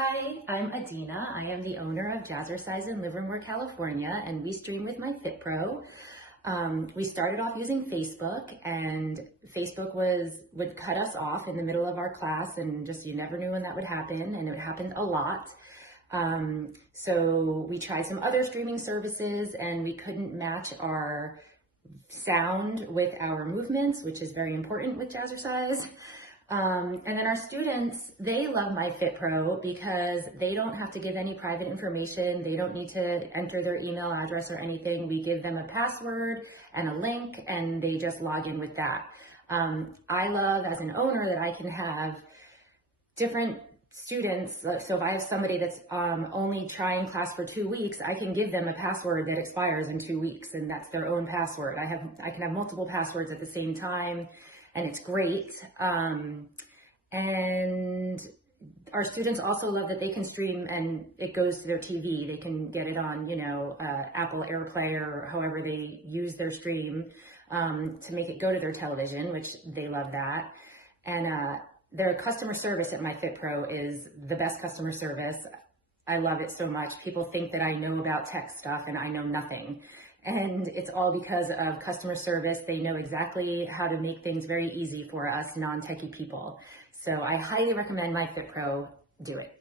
Hi, I'm Adina. I am the owner of Jazzercise in Livermore, California, and we stream with my FitPro. We started off using Facebook, and Facebook would cut us off in the middle of our class, and just you never knew when that would happen, and it happened a lot. So we tried some other streaming services, and we couldn't match our sound with our movements, which is very important with Jazzercise. And then our students, they love my FitPro because they don't have to give any private information. They don't need to enter their email address or anything. We give them a password and a link, and they just log in with that. I love, as an owner, that I can have different students. So if I have somebody that's only trying class for 2 weeks, I can give them a password that expires in 2 weeks, and that's their own password. I can have multiple passwords at the same time, and it's great. And our students also love that they can stream and it goes to their TV. They can get it on, Apple AirPlay or however they use their stream to make it go to their television, which they love that. And their customer service at my FitPro is the best customer service. I love it so much. People think that I know about tech stuff and I know nothing. And it's all because of customer service. They know exactly how to make things very easy for us non-techie people. So I highly recommend my FitPro. Do it.